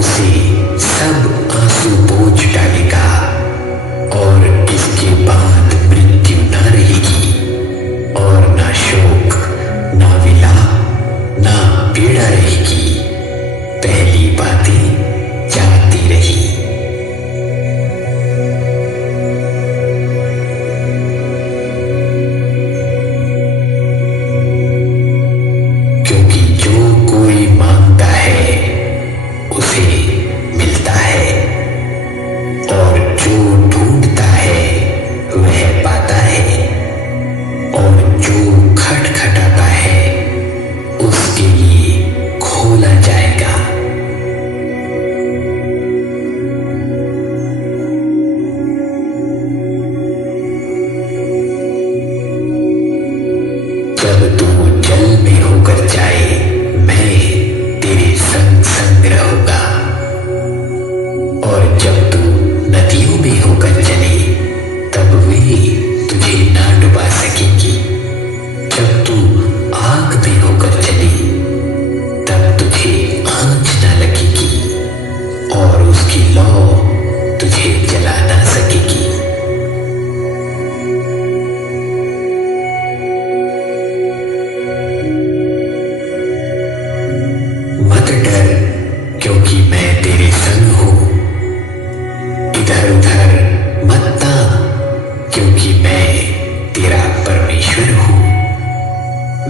आंखों से सब आंसू पोंछ डालेगा और इसके बाद मृत्यु ना रहेगी और ना शोक, ना विलाप, ना पीड़ा रहेगी। पहली बातें जाती रही। क्योंकि जो कोई मांगता है उसे मिलता है और जो ढूंढता है वह पाता है और जो खटखटाता है उसके लिए खोला जाएगा। जब तू जल में होकर जाए मैं तेरे संग संग रहूंगा और जब तू नदियों में होकर चले तब वे तुझे ना डुबा सकेंगी। जब तू आग में होकर चले तब तुझे आंच ना लगेगी और उसकी लौ तुझे जला ना सकेगी। मत डर क्योंकि मैं तेरे संग हूं। इधर उधर मत ताक क्योंकि मैं तेरा परमेश्वर हूं।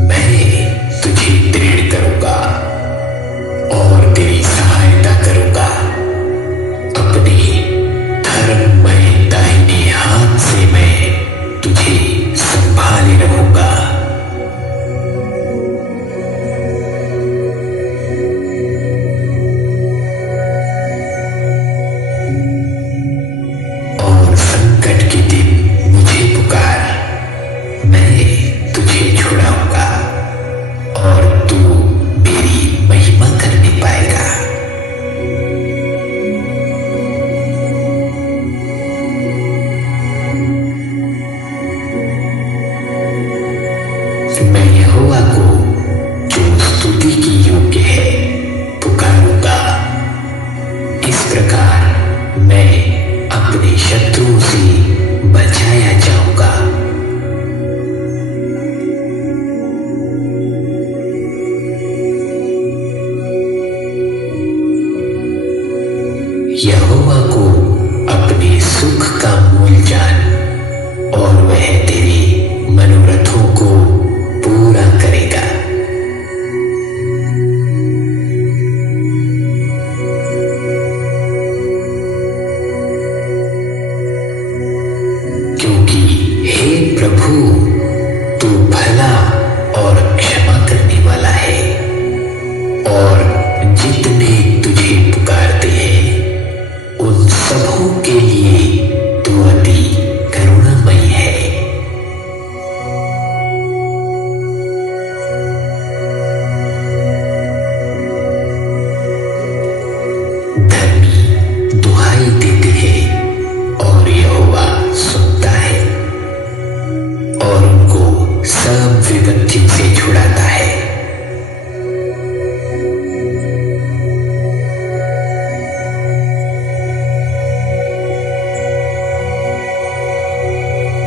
मैं तुझे दृढ़ करूंगा और तेरी सहायता करूंगा। अपने धर्ममय दाहिने हाथ से मैं तुझे संभाले रहूंगा। और संकट के दिन मुझे पुकार, मैं तुझे छुड़ाऊंगा और तू मेरी महिमा करने पाएगा। मैं यहोवा को जो स्तुति की योग्य है पुकारूंगा। इस प्रकार मैं अपने शत्रुओं से बचाया जाऊंगा। यहोवा को अपने सुख का मूल जान और वह तेरे मनोरथों को पूरा करेगा। क्योंकि हे प्रभु तू भला और क्षमा करने वाला है और जितने तुझे पुकारते हैं उन सबों के लिए तू अति करुणामय है। धर्मी दुहाई देते हैं और यहोवा सुनता है और उनको सब विपत्तियों से छुड़ाता है।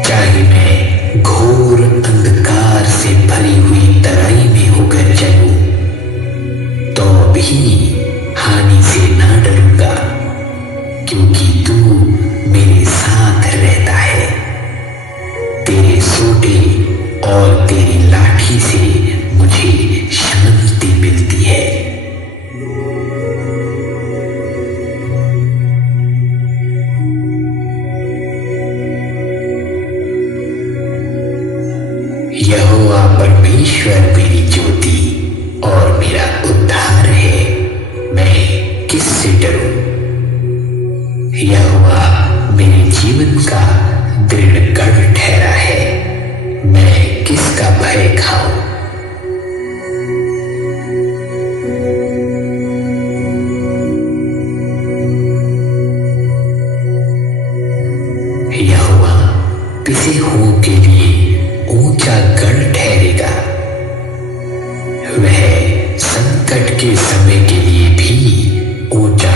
चाहे मैं घोर अंधकार से भरी हुई तराई में होकर चलूं तो भी हानि से ना डरूंगा क्योंकि तू मेरे साथ रहता है। तेरे सोटे और तेरी लाठी से मुझे शांति मिलती है। यहोवा परमेश्वर मेरी ज्योति और मेरा उद्धार है, मैं किससे डरूं? यहोवा मेरे जीवन का दृढ़ गढ़ ठहरा है, मैं किसका भय खाऊं? यहोवा पिसे हुओं के लिए ऊंचा गढ़ ठहरेगा। वह संकट के समय के लिए भी ऊंचा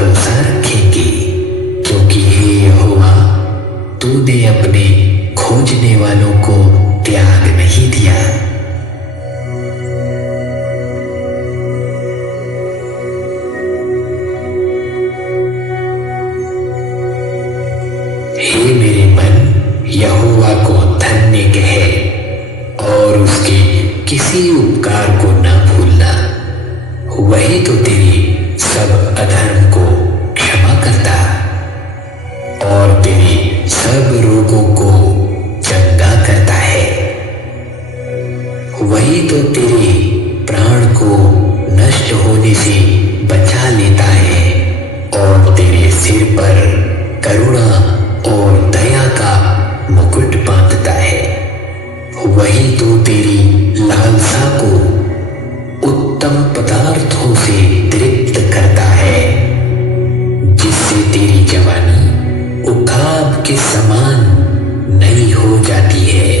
भरोसा रखेंगे, क्योंकि हे यहोवा, तूने अपने खोजने वालों को त्याग नहीं दिया। हे मेरे मन, यहोवा को धन्य कह और उसके किसी उपकार को न भूलना। वही तो तेरे सब अधर्म को क्षमा करता और तेरे सब रोगों को चंगा करता है। वही तो तेरे प्राण को नष्ट होने से बचा लेता है और तेरे सिर पर करुणा और दया का मुकुट बांधता है। वही तो तेरी लालसा को उत्तम पदार्थों से तृप्त करता है, जिससे तेरी जवानी उखाब के समान नई हो जाती है।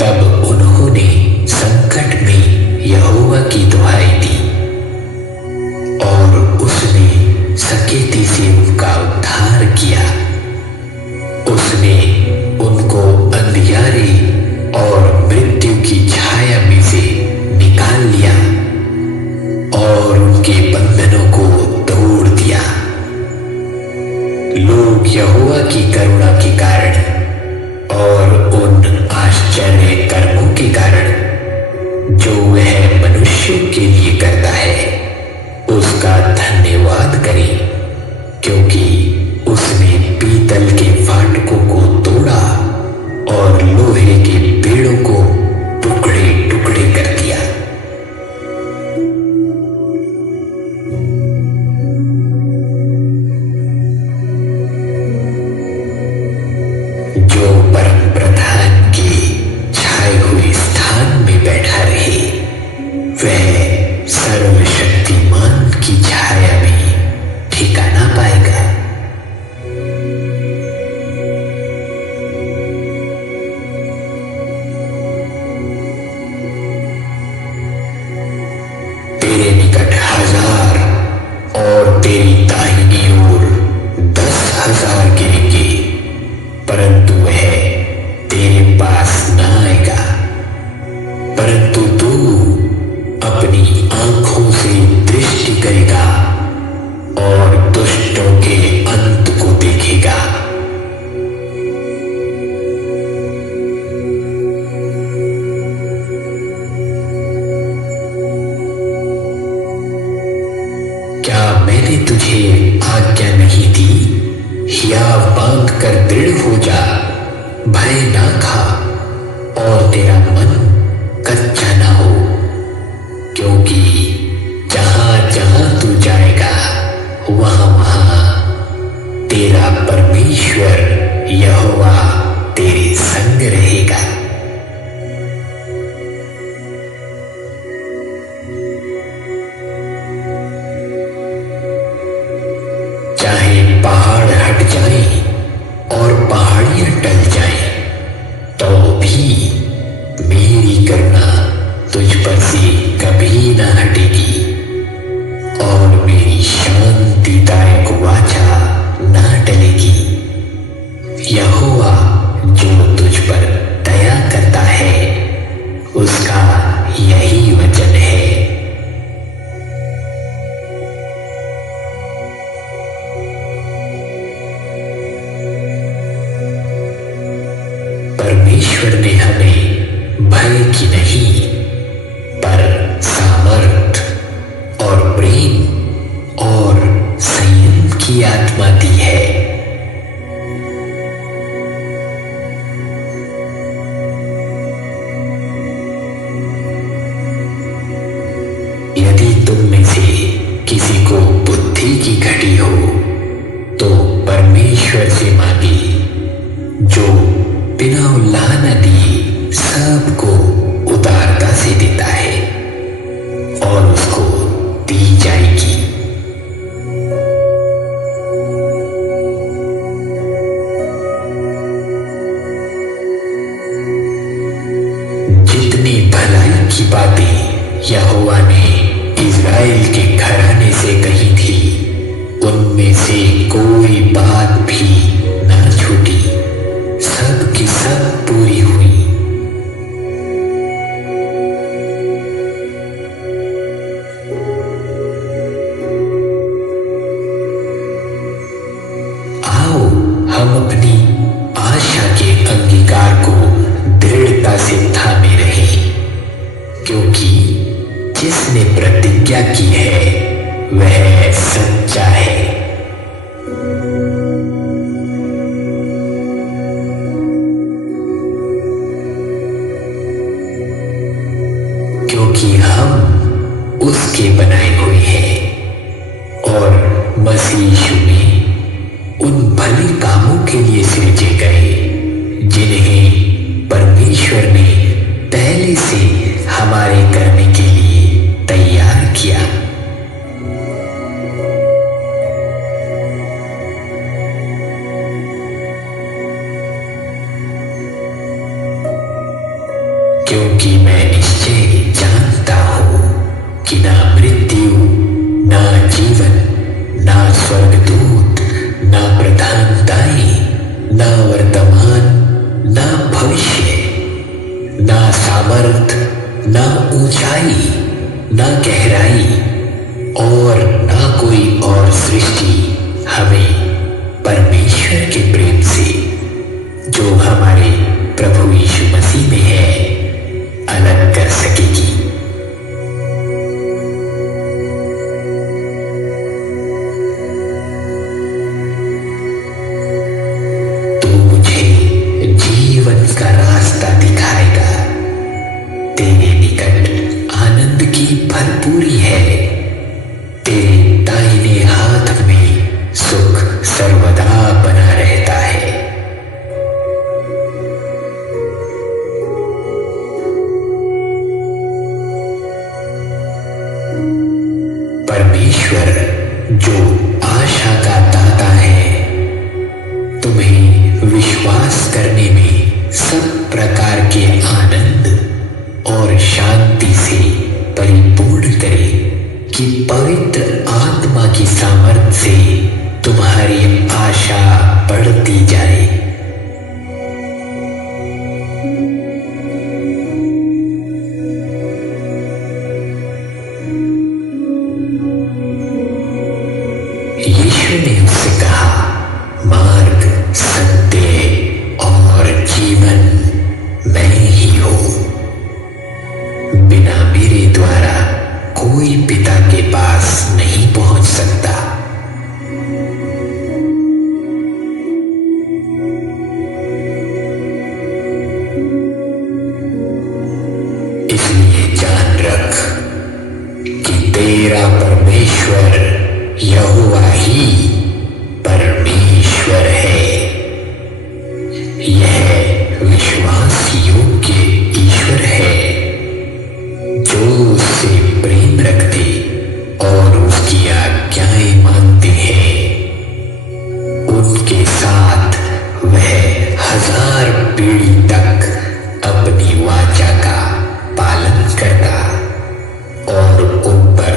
तब उन्होंने संकट में यहोवा की दुहाई दी और उसने सकेती से उनका उद्धार किया। उसने उनको अंधियारे और मृत्यु की छाया में से निकाल लिया और उनके बंधनों को तोड़ दिया। लोग यहोवा की करुणा के कारण और उन आश्चर्य कर्मों के कारण जो वह मनुष्यों के लिए करता है, उसका धन्यवाद करें, क्योंकि उसने पीतल के फाटकों को तोड़ा और लोहे के पेड़ों को टुकड़े टुकड़े कर दिया। जो परम प्रधान के छाए हुए स्थान में बैठा रहे, वह सर्वशक्तिमान की छाया में ठिकाना पाएगा। तेरे निकट 1000 और तेरी दाहिनी ओर 10,000 गिरेंगे, परंतु वह तेरे पास न आएगा। परंतु तू अपनी आंखों से दृष्टि करेगा और दुष्टों के अंत को देखेगा। क्या मैंने तुझे आज्ञा नहीं दी? हियाव बांध कर दृढ़ हो जा, भय ना खा और तेरा मन कच्चा ना हो, क्योंकि जहां जहां तू जाएगा वहां वहां तेरा परमेश्वर यहोवा तेरे संग रहेगा। चाहे पहाड़ हट जाएं और पहाड़ियां टल जाएं, तो भी मेरी करुणा तुझ पर से कभी न हटेगी और मेरी शांतिदायक वाचा न टलेगी। यहोवा जो तुझ पर दया करता है, उसका यही वचन है। परमेश्वर ने हमें भय की नहीं, पर सामर्थ और प्रेम और संयम की आत्मा दी है। यदि तुम में से किसी को बुद्धि की घटी हो, तो परमेश्वर से मांगे, जो बिना उल्लाहना दिए सबको उदारता से देता है, और उसको दी जाएगी। यहोवा ने इज़राइल के घराने से कही थी, उनमें से कोई बात भी ना छूटी, सब की सब पूरी हुई। आओ हम अपनी आशा के अंगीकार को दृढ़ता से थामे रहें, क्योंकि जिसने प्रतिज्ञा की है वह सच्चा है। क्योंकि हम उसके बनाए हुए हैं और मसीह यीशु में उन भले कामों के लिए सृजे गए जिन्हें परमेश्वर ने पहले से हमारे करने के लिए तैयार किया। क्योंकि मैं निश्चय जानता हूं कि ना मृत्यु, ना जीवन, ना स्वर्गदूत, ना प्रधानताएं, ना वर्तमान, ना भविष्य, ना सामर्थ, ना ऊंचाई, ना गहराई और ना कोई और सृष्टि हमें परमेश्वर के प्रेम से जो हमारे प्रभु यीशु मसीह में है अलग कर सकेगी। तू मुझे जीवन का रास्ता दिखाएगा, तेरे निकट आनंद की भरपूरी है, तेरे दाहिने हाथ में सुख सर्वदा बना रहता है। परमेश्वर जो आशा का दाता है, तुम्हें विश्वास करने में सब प्रकार के आनंद और शांति से परिपूर्ण करे कि पवित्र आत्मा की सामर्थ से तुम्हारी आशा बढ़ती जाए। यीशु ने उससे कहा, मार्ग, सत्य और जीवन मैं ही हूं। बिना मेरे द्वारा कोई पिता के पास नहीं पहुंच सकता। इसलिए जान रख कि तेरा परमेश्वर यहोवा ही परमेश्वर है। यह विश्वास योग्य ईश्वर है जो उससे प्रेम रखते और उसकी आज्ञाएं मानते हैं। उनके साथ वह 1000 पीढ़ी तक अपनी वाचा का पालन करता और उन पर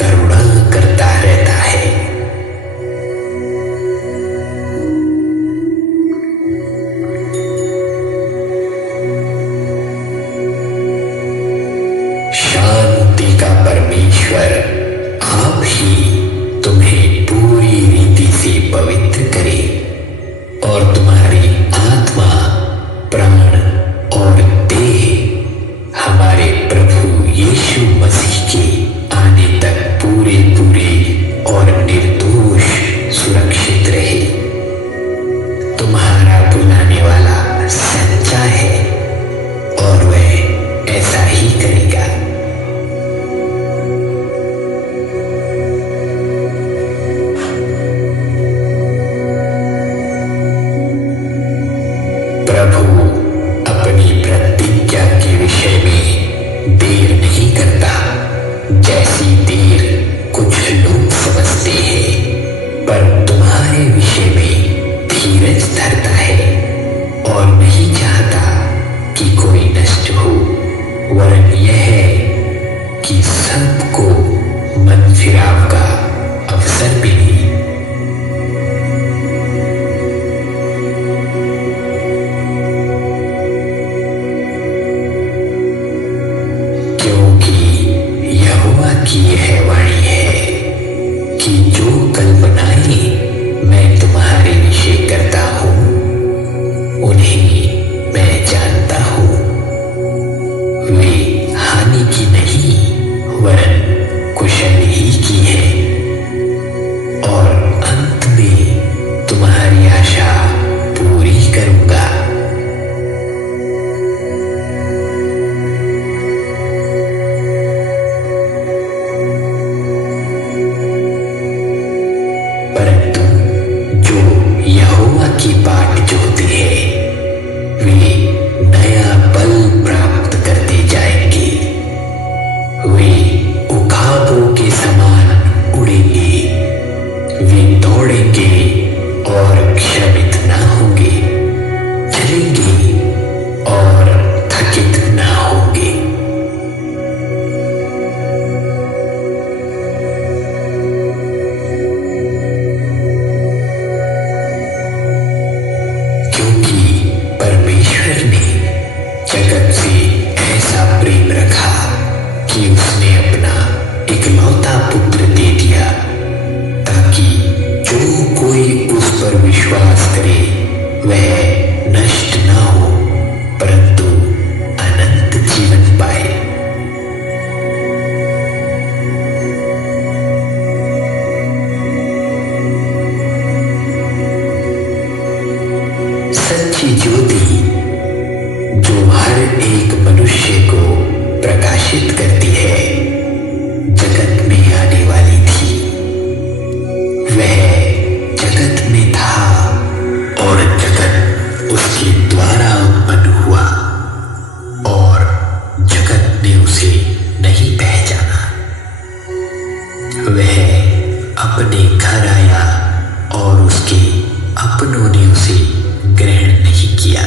करुणा करता रहता है। शांति का परमेश्वर आप ही तुम्हें पूरी रीति से पवित्र करे और तुम्हारी आत्मा, प्राण और देह हमारे प्रभु यीशु मसीह के आने तक पूरे और निर्दोष सुरक्षित रहे। तुम्हारा बुलाने वाला सच्चा है और वह ऐसा ही करेगा। प्रभु अपनी प्रतिज्ञा के विषय में देर नहीं करता, जैसी देर कुछ लोग समझते हैं, पर तुम्हारे विषय में धीरज धरता है और नहीं चाहता कि कोई नष्ट हो, वरन यह है ठहराव का अवसर भी नहीं। क्योंकि यहोवा की यह वाणी है कि जो कल्पनाएं मैं तुम्हारे विषय करता हूं उन्हें मैं जानता हूं। वे हानि की नहीं वरन कुशल ही की है, और अंत में तुम्हारी आशा पूरी करूंगा। परंतु जो यहोवा की बाट जोहते हैं वे नया बल प्राप्त करते जाएंगे। वे उकाबों के समान उड़ेंगे, वे दौड़ेंगे और क्षमित ना होंगे, चलेंगे और थकित ना होंगे। क्योंकि परमेश्वर ने जगत से ऐसा प्रेम रखा कि उसने अपना इकलौता पुत्र दे दिया, ताकि जो कोई उस पर विश्वास करे वह नष्ट ना हो परंतु अनंत जीवन पाए। सच्ची ज्योति जो हर एक मनुष्य को प्रकाशित करती है जगत में आने वाली थी। वह जगत में था और जगत उसके द्वारा उत्पन्न हुआ, और जगत ने उसे नहीं पहचाना। वह अपने घर आया और उसके अपनों ने उसे ग्रहण नहीं किया,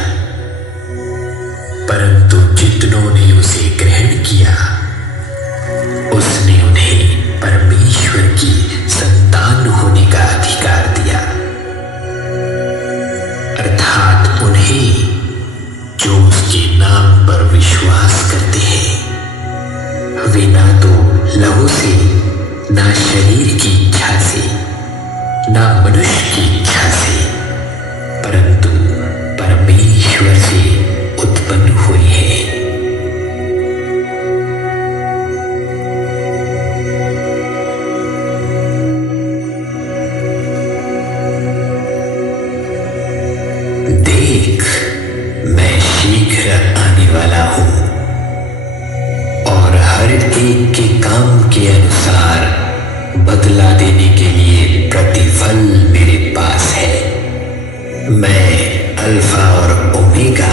परंतु जितनों ने उसे ग्रहण किया उसने उन्हें परमेश्वर की संतान होने का अधिकार दिया, अर्थात उन्हें जो उसके नाम पर विश्वास करते हैं। वे ना तो लहू से, ना शरीर की इच्छा से, ना मनुष्य की इच्छा से, परंतु परमेश्वर से उत्पन्न हुए हैं। देख, मैं शीघ्र आने वाला हूं और हर एक के काम के अनुसार बदला देने के लिए प्रतिफल मेरे पास है। मैं अल्फा और ओमेगा,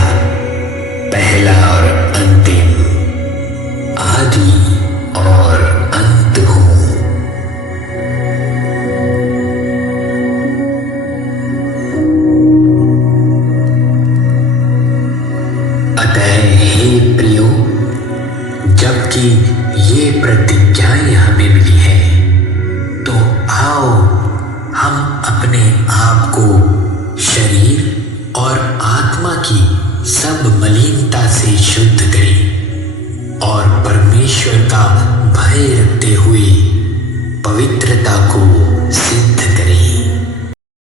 पहला और अंतिम, आदि और अंत हूं। अतः हे प्रियो, जबकि ये प्रतिज्ञाएं हमें मिली है तो आओ हम अपने आप को शरीर और आत्मा की सब मलिनता से शुद्ध करें और परमेश्वर का भय रखते हुए पवित्रता को सिद्ध